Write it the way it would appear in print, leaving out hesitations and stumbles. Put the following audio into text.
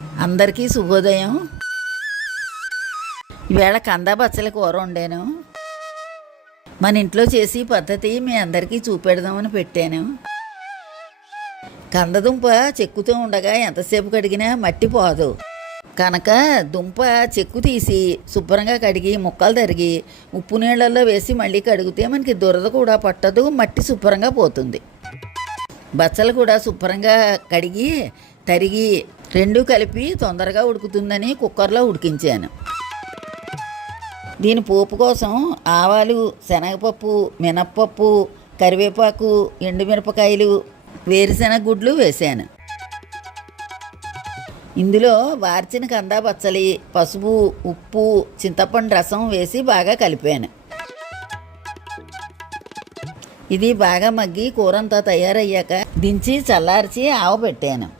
అందరికీ శుభోదయం. ఈవేళ కంద బచ్చల కూర వండాను. మన ఇంట్లో చేసి పద్ధతి మీ అందరికీ చూపెడదామని పెట్టాను. కందదుంప చెక్కుతూ ఉండగా ఎంతసేపు కడిగినా మట్టి పోదు కనుక దుంప చెక్కు తీసి శుభ్రంగా కడిగి ముక్కలు తరిగి ఉప్పు నీళ్ళల్లో వేసి మళ్ళీ కడిగితే మనకి దురద కూడా పట్టదు, మట్టి శుభ్రంగా పోతుంది. బచ్చలు కూడా శుభ్రంగా కడిగి తరిగి రెండు కలిపి తొందరగా ఉడుకుతుందని కుక్కర్లో ఉడికించాను. దీని పోపు కోసం ఆవాలు, శనగపప్పు, మినప్పప్పు, కరివేపాకు, ఎండుమిరపకాయలు, వేరుశెనగ గుడ్లు వేశాను. ఇందులో వార్చిన కంద బచ్చలి, పసుపు, ఉప్పు, చింతపండు రసం వేసి బాగా కలిపాను. ఇది బాగా మగ్గి కూరంతా తయారయ్యాక దించి చల్లార్చి ఆవపెట్టాను.